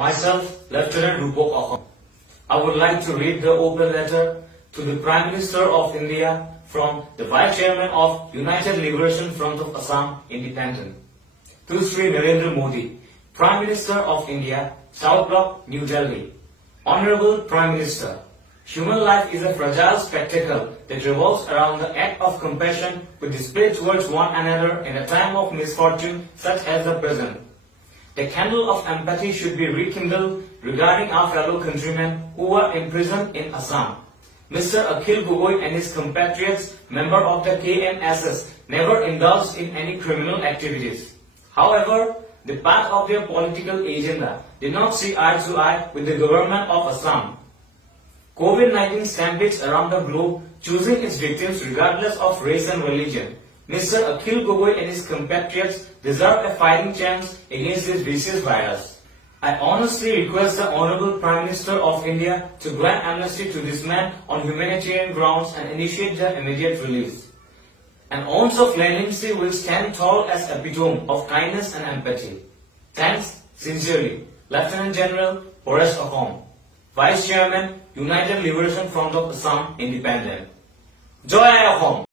Myself, Lieutenant Rupok Ahom. I would like to read the open letter to the Prime Minister of India from the Vice Chairman of United Liberation Front of Assam, Independent. To Sri Narendra Modi, Prime Minister of India, South Block, New Delhi. Honorable Prime Minister, human life is a fragile spectacle that revolves around the act of compassion we display towards one another in a time of misfortune such as the present. The candle of empathy should be rekindled regarding our fellow countrymen who are imprisoned in Assam. Mr. Akhil Gogoi and his compatriots, member of the KMSS, never indulged in any criminal activities. However, the path of their political agenda did not see eye to eye with the government of Assam. COVID-19 stampedes around the globe, choosing its victims regardless of race and religion. Mr. Akhil Gogoi and his compatriots deserve a fighting chance against this vicious virus. I honestly request the Honorable Prime Minister of India to grant amnesty to this man on humanitarian grounds and initiate their immediate release. An ounce of leniency will stand tall as epitome of kindness and empathy. Thanks sincerely, Lieutenant General Paresh Ahom, Vice Chairman, United Liberation Front of Assam, Independent. Joy Ahom!